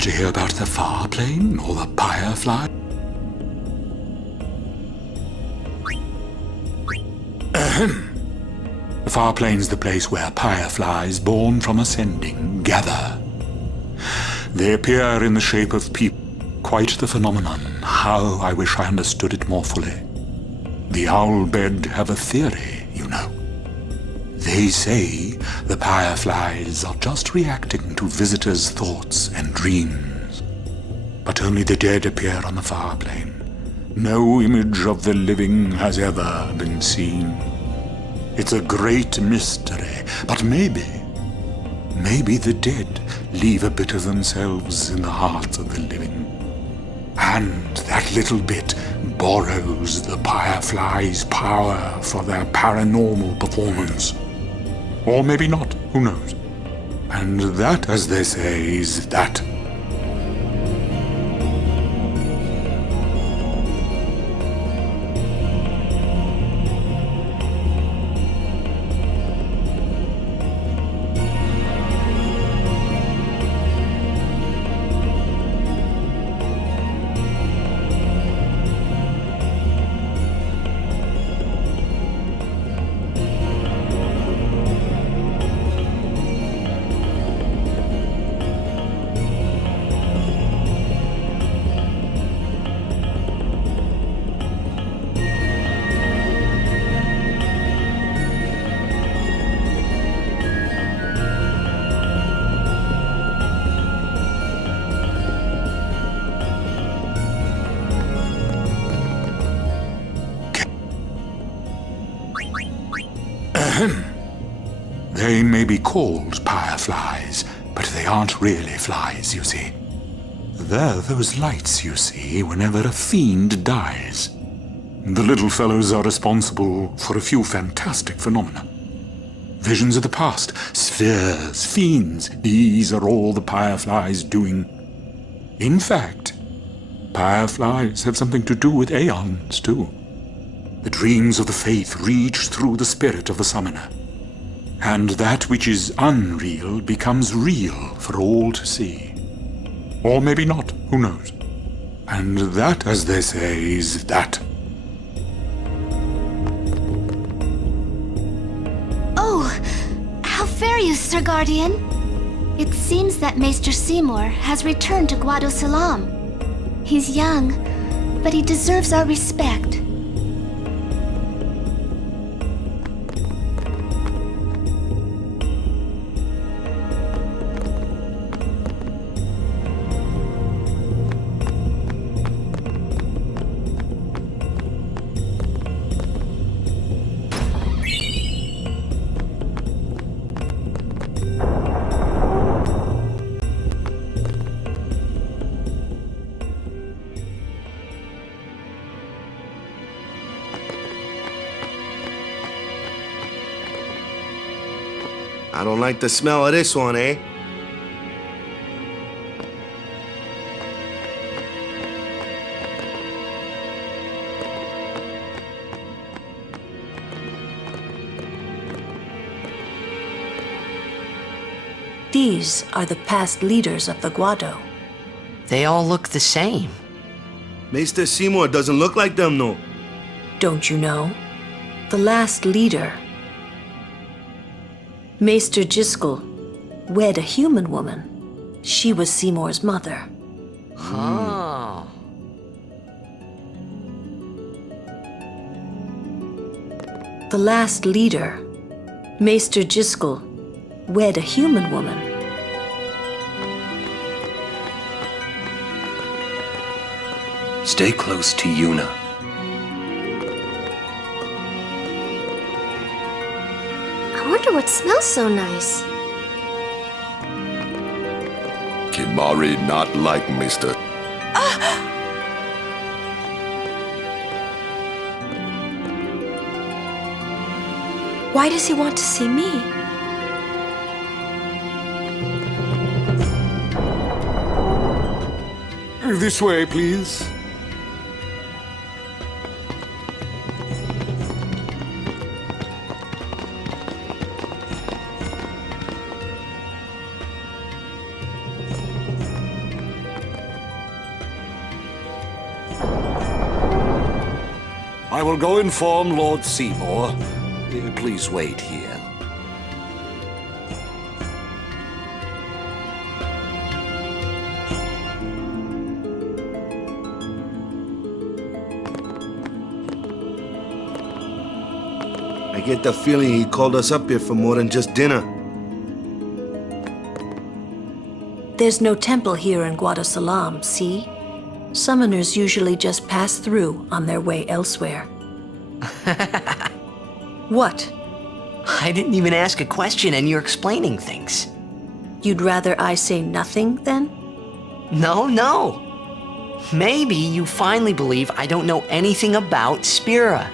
Care to hear about the far plane or the firefly? Ahem. The far plane's the place where fireflies born from ascending gather. They appear in the shape of people. Quite the phenomenon. How I wish I understood it more fully. The owl bed have a theory, you know. They say the fireflies are just reacting to visitors' thoughts and dreams. But only the dead appear on the far plane. No image of the living has ever been seen. It's a great mystery, but maybe the dead leave a bit of themselves in the hearts of the living. And that little bit borrows the firefly's power for their paranormal performance. Or maybe not, who knows? And that, as they say, is that. They may be called fireflies, but they aren't really flies, you see. They're those lights you see whenever a fiend dies. The little fellows are responsible for a few fantastic phenomena. Visions of the past, spheres, fiends, these are all the fireflies doing. In fact, fireflies have something to do with aeons, too. The dreams of the faith reach through the spirit of the summoner. And that which is unreal becomes real for all to see. Or maybe not, who knows? And that, as they say, is that. Oh, how fare you, Sir Guardian? It seems that Maester Seymour has returned to Guado Salam. He's young, but he deserves our respect. I don't like the smell of this one, eh? These are the past leaders of the Guado. They all look the same. Maester Seymour doesn't look like them, no. Don't you know? The last leader, Maester Jiskel, wed a human woman. She was Seymour's mother. Oh. The last leader, Maester Jiskel, wed a human woman. Stay close to Yuna. I wonder what smells so nice. Kimari not like Mr. Why does he want to see me? This way, please. I will go inform Lord Seymour. Please wait here. I get the feeling he called us up here for more than just dinner. There's no temple here in Guadosalam, see? Summoners usually just pass through on their way elsewhere. What? I didn't even ask a question and you're explaining things. You'd rather I say nothing, then? No. Maybe you finally believe I don't know anything about Spira.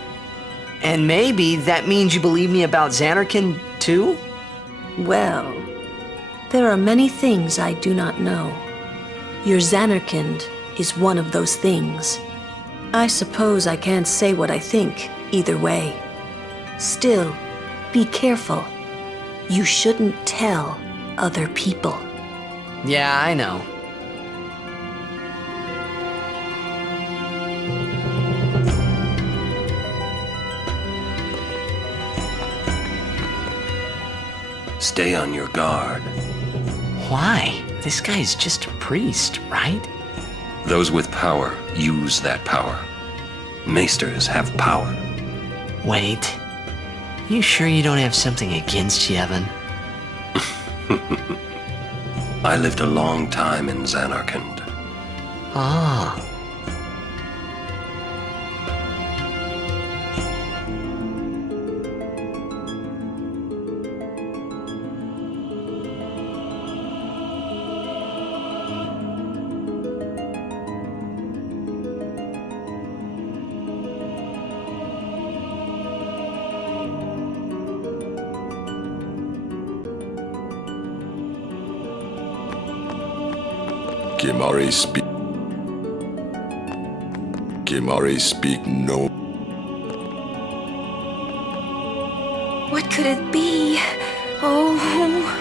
And maybe that means you believe me about Zanarkand, too? Well, there are many things I do not know. Your Zanarkand is one of those things. I suppose I can't say what I think either way. Still, be careful. You shouldn't tell other people. Yeah, I know. Stay on your guard. Why? This guy's just a priest, right? Those with power use that power. Maesters have power. Wait. You sure you don't have something against Yevon? I lived a long time in Zanarkand. Ah. Kimari speak no. What could it be? Oh.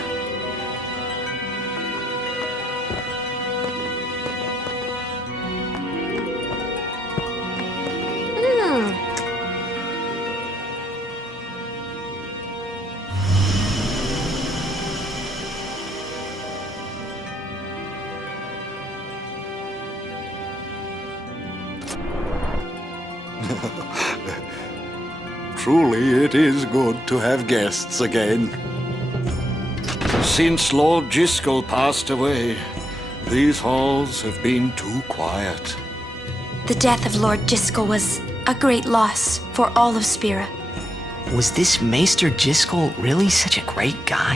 Truly, it is good to have guests again. Since Lord Driscoll passed away, these halls have been too quiet. The death of Lord Driscoll was a great loss for all of Spira. Was this Maester Driscoll really such a great guy?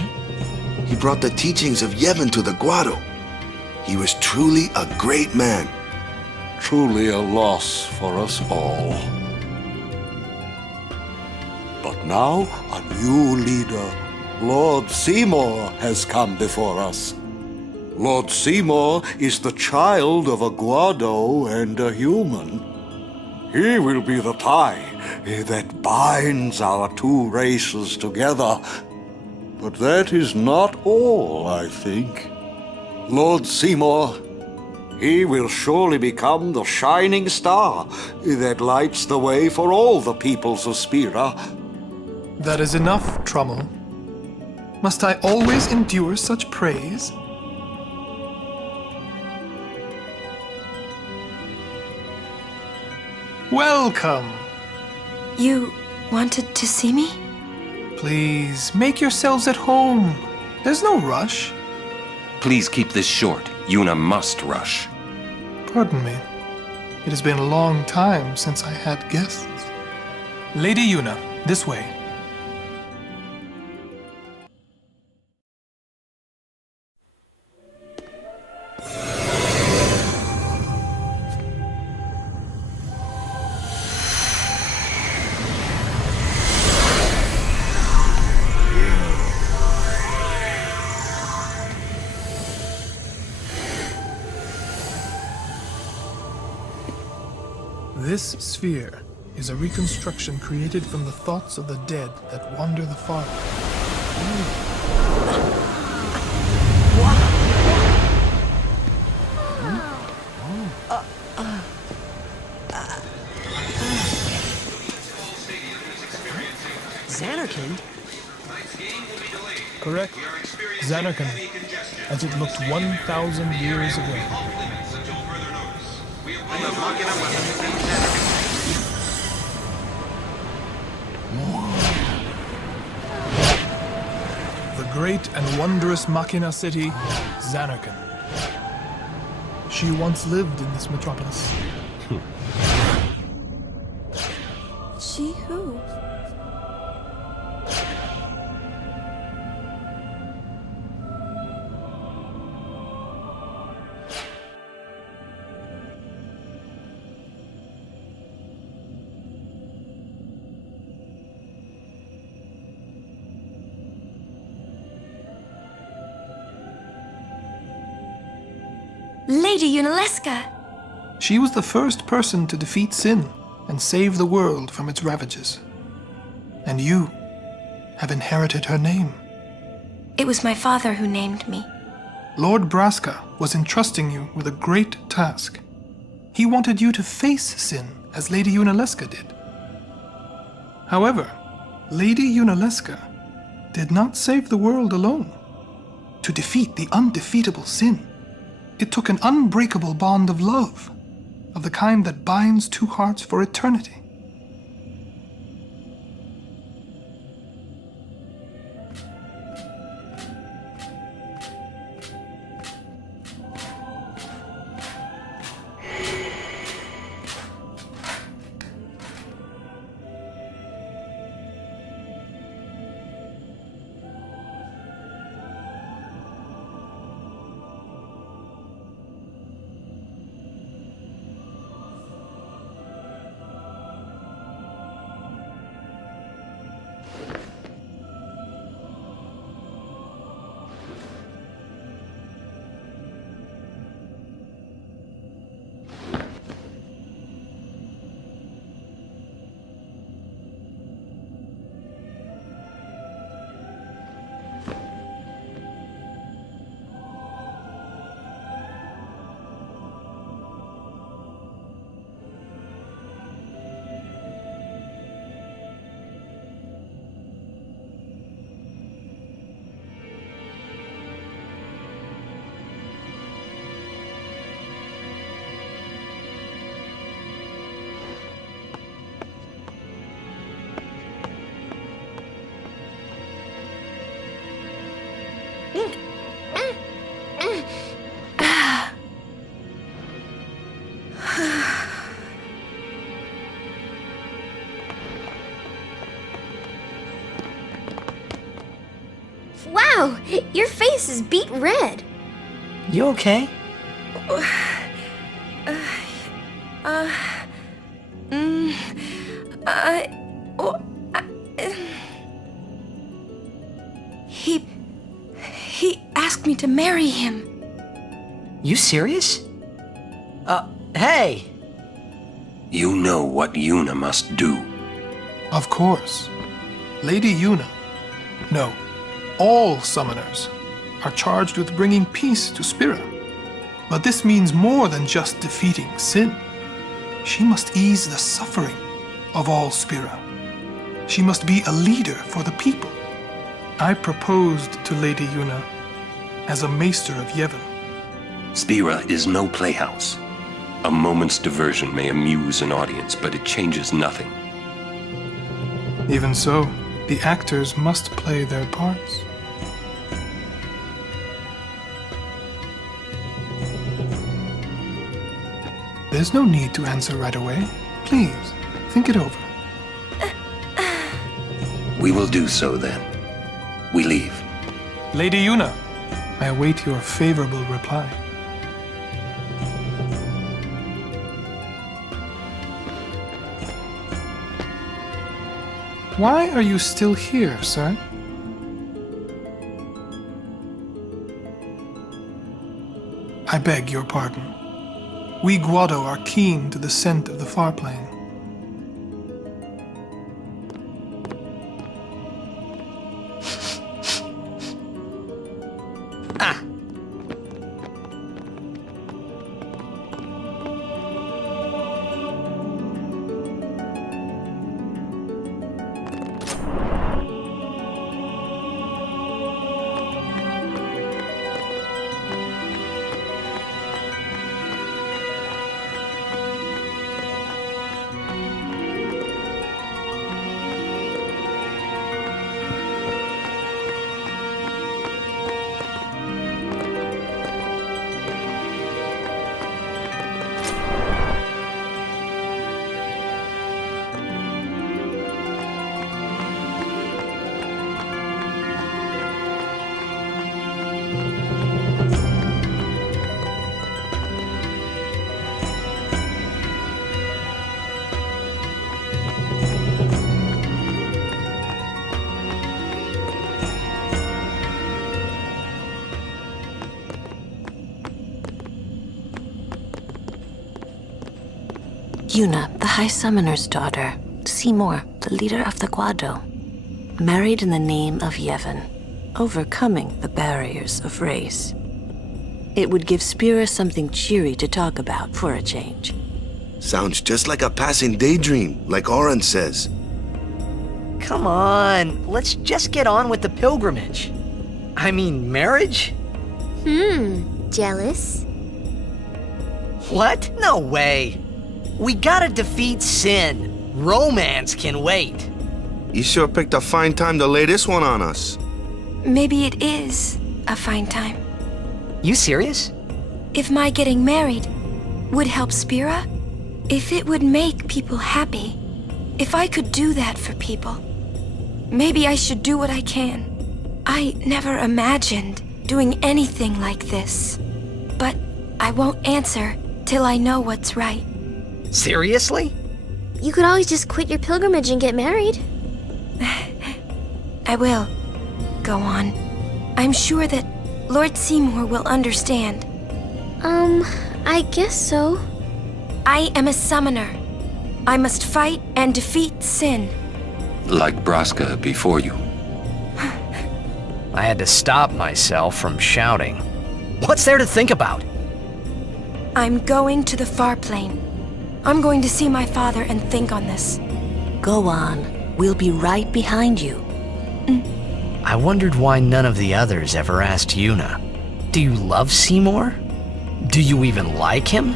He brought the teachings of Yevon to the Guado. He was truly a great man. Truly a loss for us all. But now a new leader, Lord Seymour, has come before us. Lord Seymour is the child of a Guado and a human. He will be the tie that binds our two races together. But that is not all, I think. Lord Seymour, he will surely become the shining star that lights the way for all the peoples of Spira. That is enough, Trummel. Must I always endure such praise? Welcome! You wanted to see me? Please, make yourselves at home. There's no rush. Please keep this short. Yuna must rush. Pardon me. It has been a long time since I had guests. Lady Yuna, this way. This sphere is a reconstruction created from the thoughts of the dead that wander the far. Xanarkin? Correct. Xanarkin, as it looked 1,000 years ago. The great and wondrous Machina city, Xanarkin. She once lived in this metropolis. She who? Lady Unaleska! She was the first person to defeat sin and save the world from its ravages. And you have inherited her name. It was my father who named me. Lord Braska was entrusting you with a great task. He wanted you to face sin as Lady Unaleska did. However, Lady Unaleska did not save the world alone. To defeat the undefeatable sin, it took an unbreakable bond of love, of the kind that binds two hearts for eternity. Wow! Your face is beet red. You okay? He asked me to marry him. You serious? Hey! You know what Yuna must do. Of course. Lady Yuna. No, all summoners are charged with bringing peace to Spira. But this means more than just defeating sin. She must ease the suffering of all Spira. She must be a leader for the people. I proposed to Lady Yuna as a maester of Yevon. Spira is no playhouse. A moment's diversion may amuse an audience, but it changes nothing. Even so, the actors must play their parts. There's no need to answer right away. Please, think it over. We will do so then. We leave. Lady Yuna, I await your favorable reply. Why are you still here, sir? I beg your pardon. We Guado are keen to the scent of the far plain. Yuna, the High Summoner's daughter, Seymour, the leader of the Guado, married in the name of Yevon, overcoming the barriers of race. It would give Spira something cheery to talk about for a change. Sounds just like a passing daydream, like Oren says. Come on, let's just get on with the pilgrimage. I mean, marriage? Jealous? What? No way. We gotta defeat sin. Romance can wait. You sure picked a fine time to lay this one on us. Maybe it is a fine time. You serious? If my getting married would help Spira, if it would make people happy, if I could do that for people, maybe I should do what I can. I never imagined doing anything like this, but I won't answer till I know what's right. Seriously? You could always just quit your pilgrimage and get married. I will. Go on. I'm sure that Lord Seymour will understand. I guess so. I am a summoner. I must fight and defeat sin. Like Braska before you. I had to stop myself from shouting. What's there to think about? I'm going to the far plane. I'm going to see my father and think on this. Go on. We'll be right behind you. I wondered why none of the others ever asked Yuna. Do you love Seymour? Do you even like him?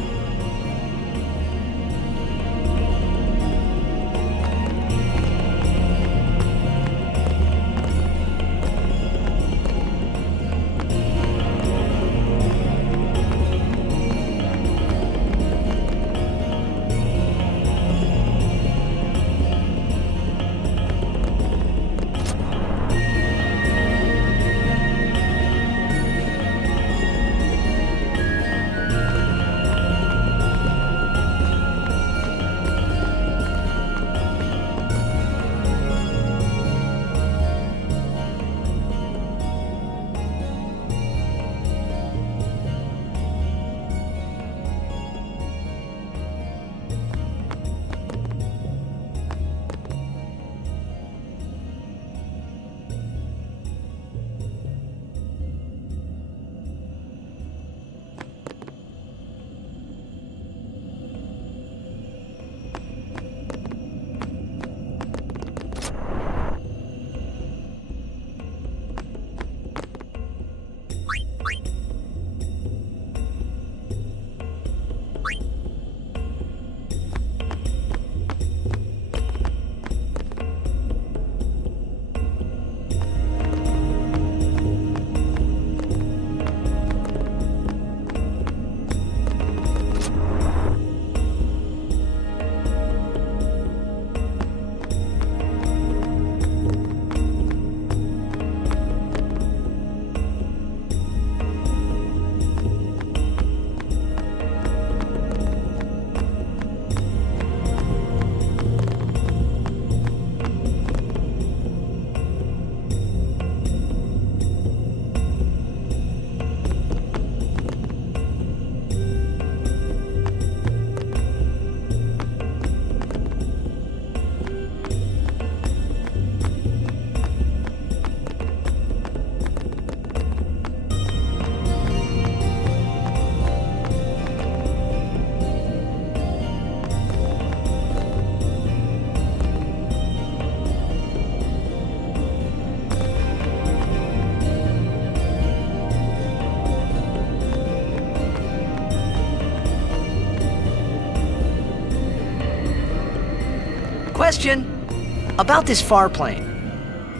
Question about this far plane.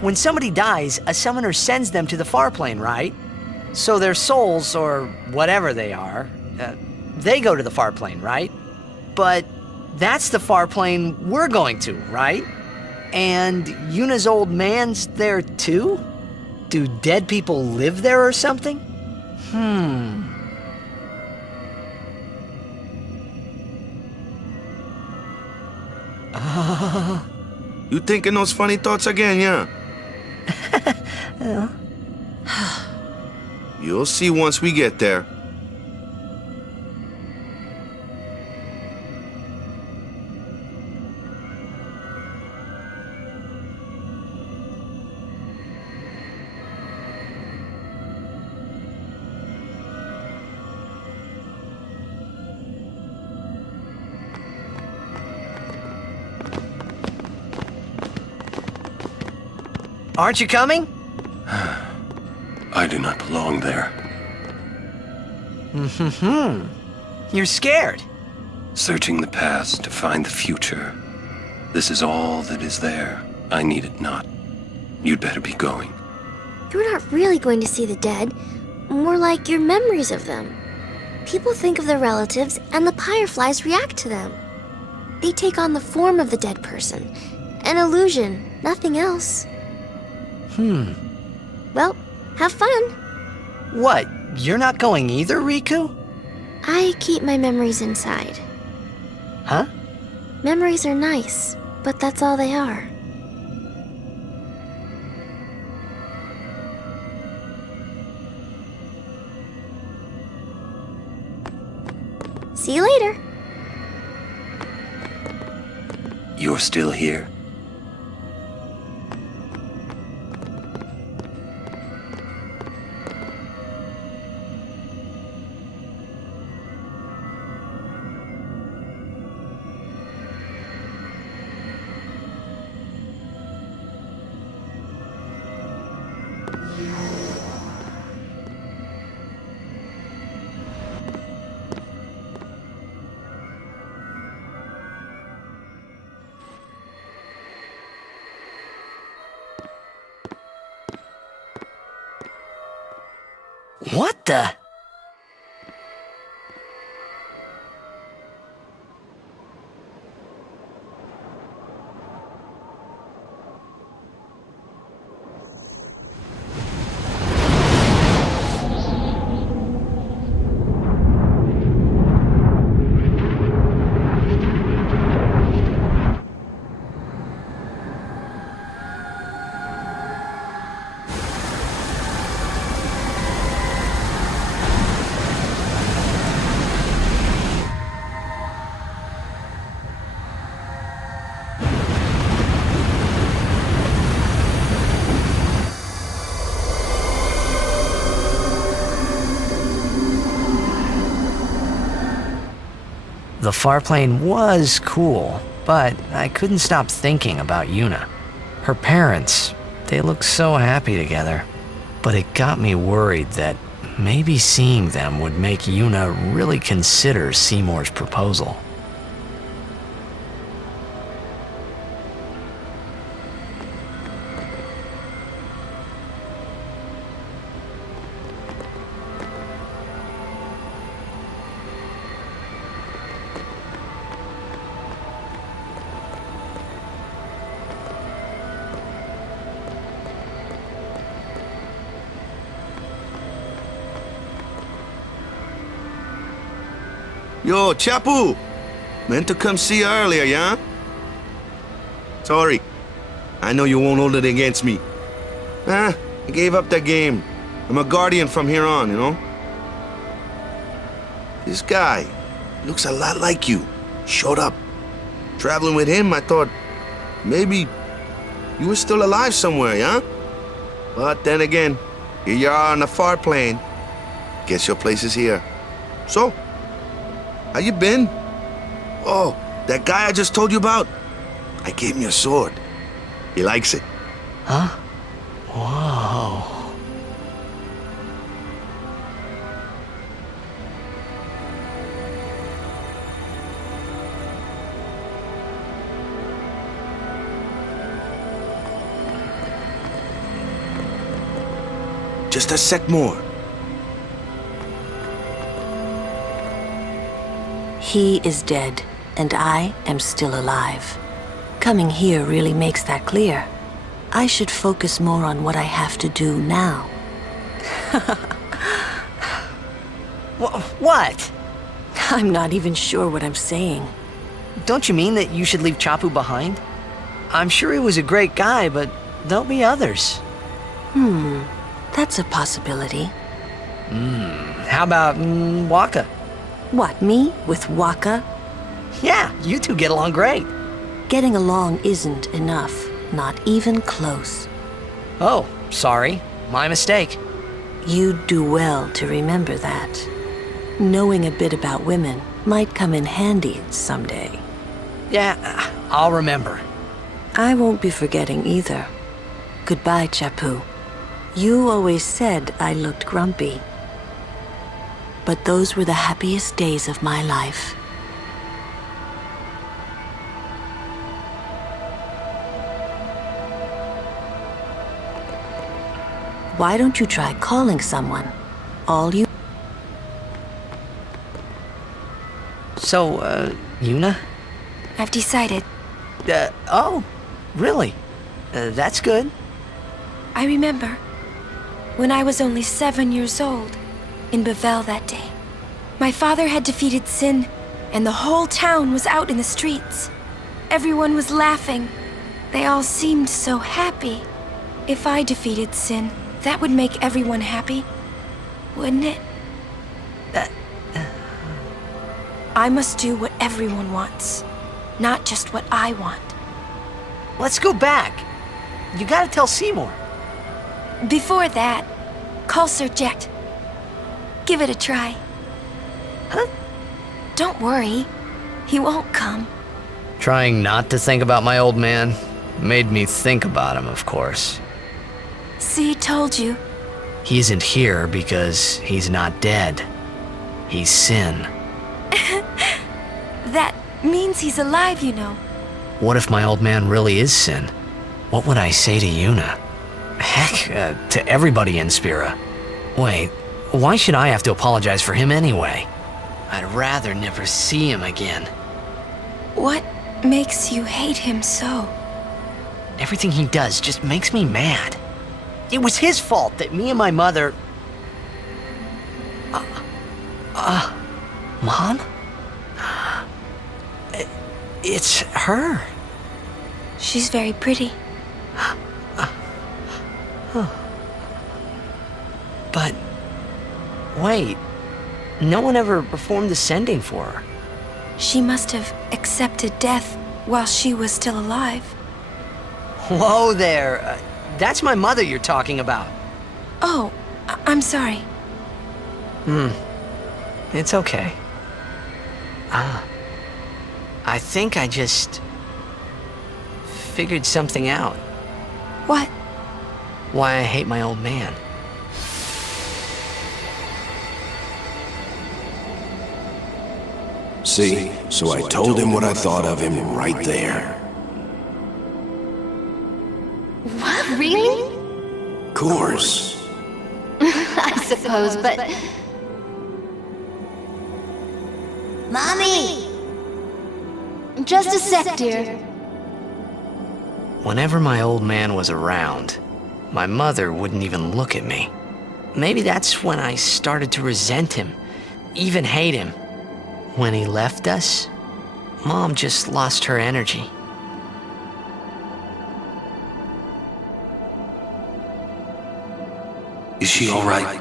When somebody dies, a summoner sends them to the far plane, right? So their souls, or whatever they are, they go to the far plane, right? But that's the far plane we're going to, right? And Yuna's old man's there too? Do dead people live there or something? You thinking those funny thoughts again, yeah? You'll see once we get there. Aren't you coming? I do not belong there. You're scared. Searching the past to find the future. This is all that is there. I need it not. You'd better be going. You're not really going to see the dead. More like your memories of them. People think of their relatives, and the fireflies react to them. They take on the form of the dead person. An illusion, nothing else. Well, have fun. What? You're not going either, Riku? I keep my memories inside. Huh? Memories are nice, but that's all they are. See you later. You're still here? What the? The farplane was cool, but I couldn't stop thinking about Yuna. Her parents, they looked so happy together. But it got me worried that maybe seeing them would make Yuna really consider Seymour's proposal. Yo, Chapu! Meant to come see you earlier, yeah? Sorry. I know you won't hold it against me. I gave up that game. I'm a guardian from here on, you know? This guy looks a lot like you. Showed up. Traveling with him, I thought maybe you were still alive somewhere, yeah? But then again, here you are on the far plane. Guess your place is here. So, how you been? Oh, that guy I just told you about? I gave him your sword. He likes it. Huh? Whoa. Just a sec more. He is dead, and I am still alive. Coming here really makes that clear. I should focus more on what I have to do now. What? I'm not even sure what I'm saying. Don't you mean that you should leave Chapu behind? I'm sure he was a great guy, but there'll be others. That's a possibility. How about Waka? What, me? With Waka? Yeah, you two get along great. Getting along isn't enough. Not even close. Oh, sorry. My mistake. You'd do well to remember that. Knowing a bit about women might come in handy someday. Yeah, I'll remember. I won't be forgetting either. Goodbye, Chapu. You always said I looked grumpy. But those were the happiest days of my life. Why don't you try calling someone? All you... So, Yuna? I've decided. Oh, really? That's good. I remember when I was only 7 years old in Bavel that day. My father had defeated Sin, and the whole town was out in the streets. Everyone was laughing. They all seemed so happy. If I defeated Sin, that would make everyone happy, wouldn't it? I must do what everyone wants, not just what I want. Let's go back. You gotta tell Seymour. Before that, call Sir Jet. Give it a try. Huh? Don't worry, he won't come. Trying not to think about my old man made me think about him, of course. See, told you. He isn't here because he's not dead. He's Sin. That means he's alive, you know. What if my old man really is Sin? What would I say to Yuna? Heck, to everybody in Spira. Wait, why should I have to apologize for him anyway? I'd rather never see him again. What makes you hate him so? Everything he does just makes me mad. It was his fault that me and my mother... Mom? It's her. She's very pretty. But... wait. No one ever performed the sending for her. She must have accepted death while she was still alive. Whoa there. That's my mother you're talking about. Oh, I'm sorry. It's okay. I think I just... figured something out. What? Why I hate my old man. See, so I told him what I thought of him right there. What, really? Course. I suppose, but... Mommy! Just a sec, dear. Whenever my old man was around, my mother wouldn't even look at me. Maybe that's when I started to resent him, even hate him. When he left us, Mom just lost her energy. Is she all right?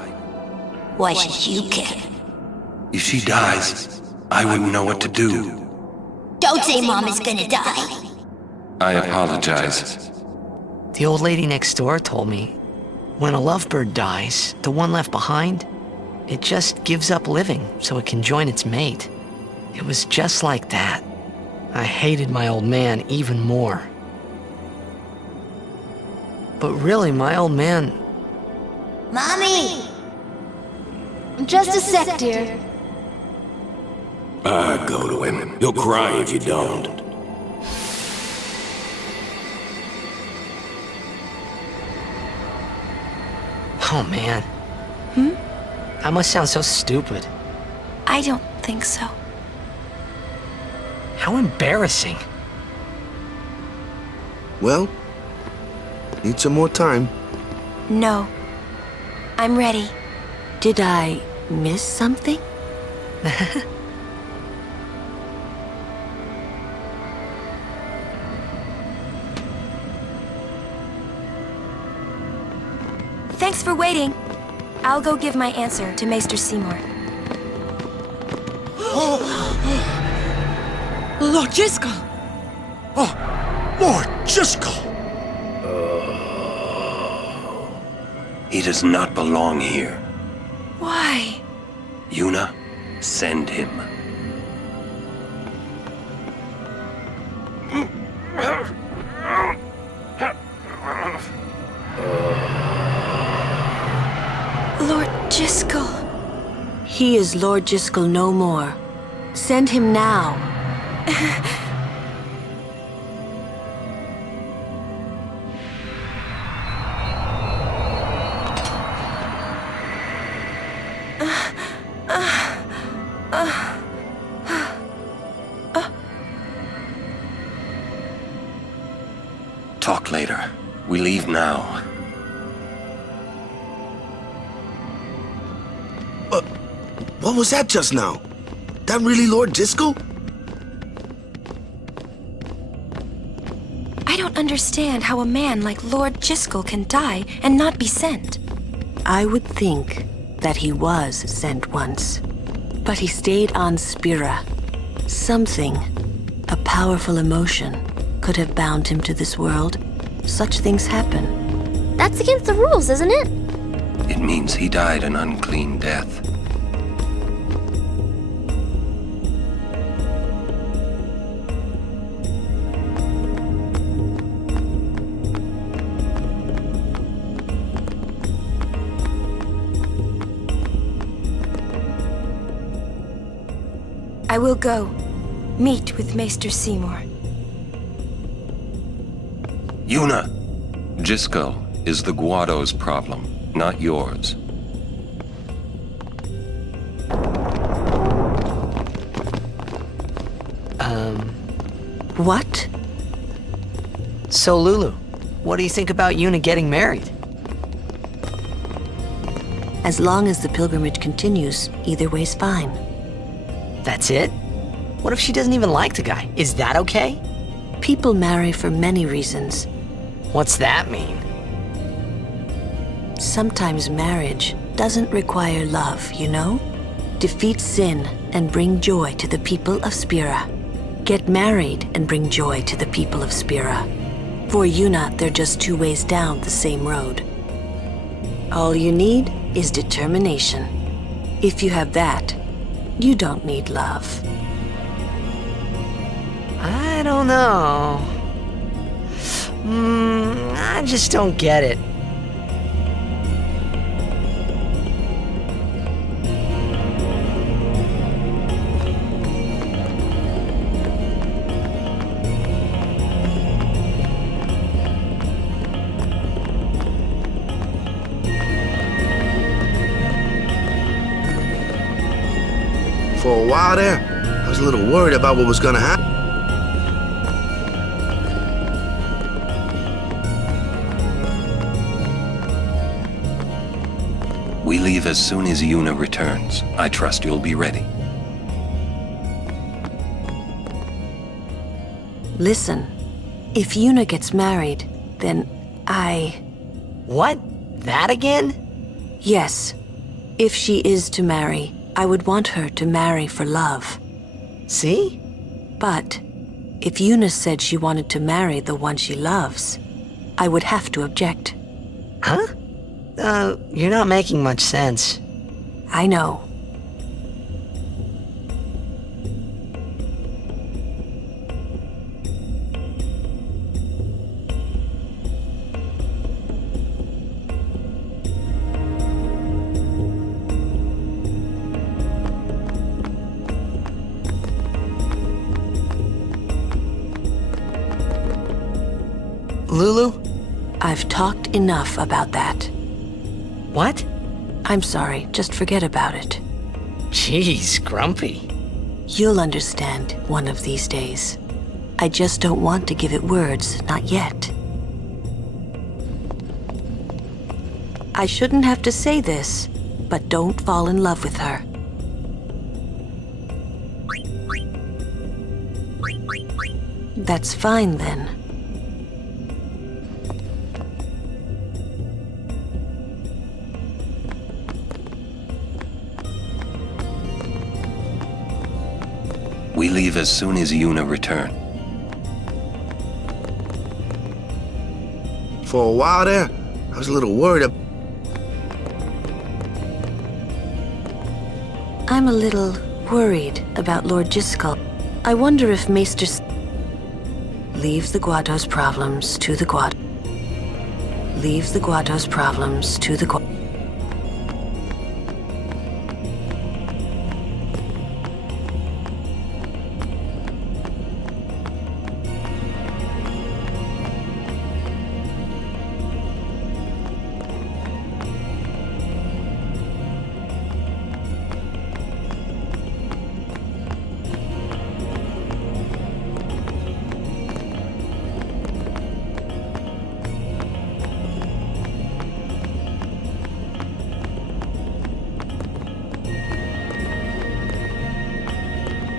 Why should you care? If she dies, I wouldn't know what to do. Don't say Mom is gonna die. I apologize. The old lady next door told me, when a lovebird dies, the one left behind, it just gives up living so it can join its mate. It was just like that. I hated my old man even more. But really, my old man... Mommy! Just a sec, dear. Go to him. He'll cry if you don't. Oh, man. I must sound so stupid. I don't think so. How embarrassing. Well, need some more time. No. I'm ready. Did I miss something? Thanks for waiting. I'll go give my answer to Maester Seymour. Lord Jiskel! Oh, Lord Jiskel! He does not belong here. Why? Yuna, send him. Lord Jiskel. He is Lord Jiskel no more. Send him now. Talk later. We leave now. What was that just now? That really Lord Jiskel? I don't understand how a man like Lord Jiskel can die and not be sent. I would think that he was sent once, but he stayed on Spira. Something, a powerful emotion, could have bound him to this world. Such things happen. That's against the rules, isn't it? It means he died an unclean death. I will go. Meet with Maester Seymour. Yuna! Jiskel is the Guado's problem, not yours. What? So, Lulu, what do you think about Yuna getting married? As long as the pilgrimage continues, either way's fine. That's it? What if she doesn't even like the guy? Is that okay? People marry for many reasons. What's that mean? Sometimes marriage doesn't require love, you know? Defeat sin and bring joy to the people of Spira. Get married and bring joy to the people of Spira. For Yuna, they're just two ways down the same road. All you need is determination. If you have that, you don't need love. I don't know. I just don't get it. For a while there, I was a little worried about what was gonna happen. We leave as soon as Yuna returns. I trust you'll be ready. Listen, if Yuna gets married, then What? That again? Yes. If she is to marry, I would want her to marry for love. See? But if Yuna said she wanted to marry the one she loves, I would have to object. Huh? You're not making much sense. I know. Lulu? I've talked enough about that. What? I'm sorry, just forget about it. Jeez, grumpy. You'll understand one of these days. I just don't want to give it words, not yet. I shouldn't have to say this, but don't fall in love with her. That's fine then. We leave as soon as Yuna returns. For a while there, I was a little worried. I'm a little worried about Lord Jiskel. I wonder if Maester leave the Guado's problems to the Guado. leave the Guado's problems to the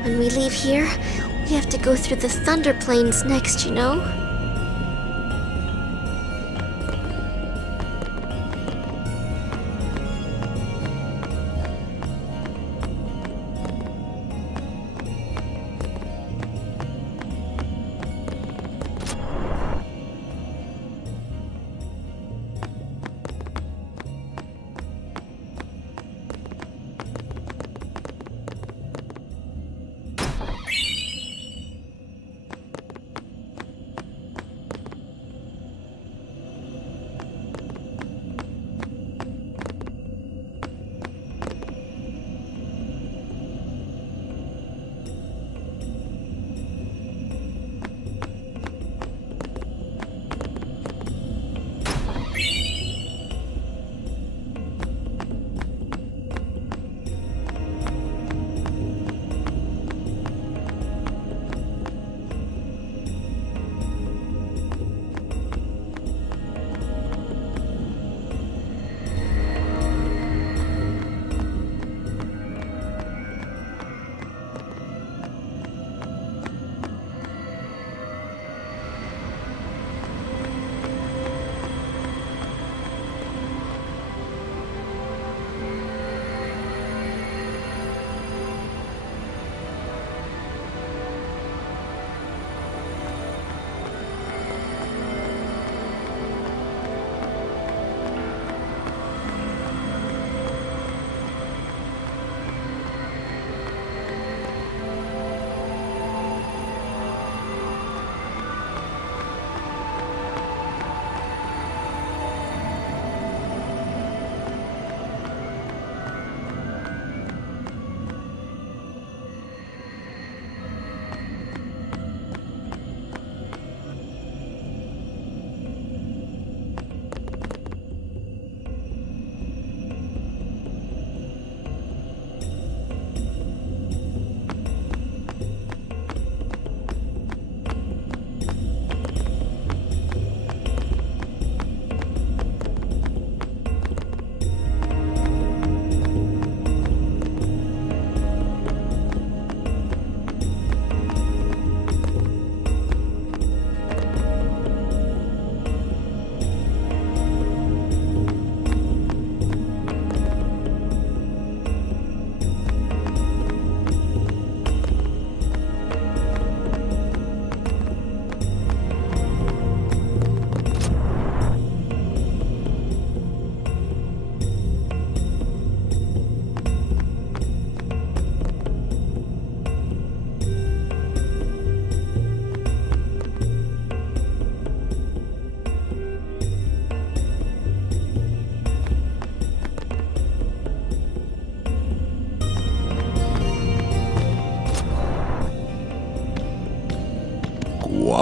When we leave here, we have to go through the Thunder Plains next, you know?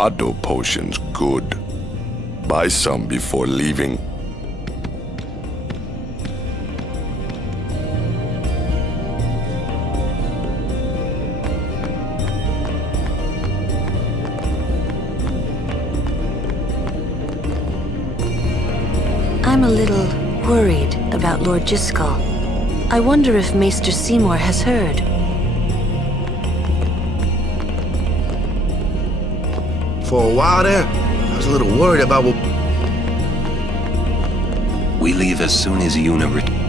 Guado potions good. Buy some before leaving. I'm a little worried about Lord Jiscal. I wonder if Maester Seymour has heard. For a while there, I was a little worried about what... We leave as soon as Yuna returns.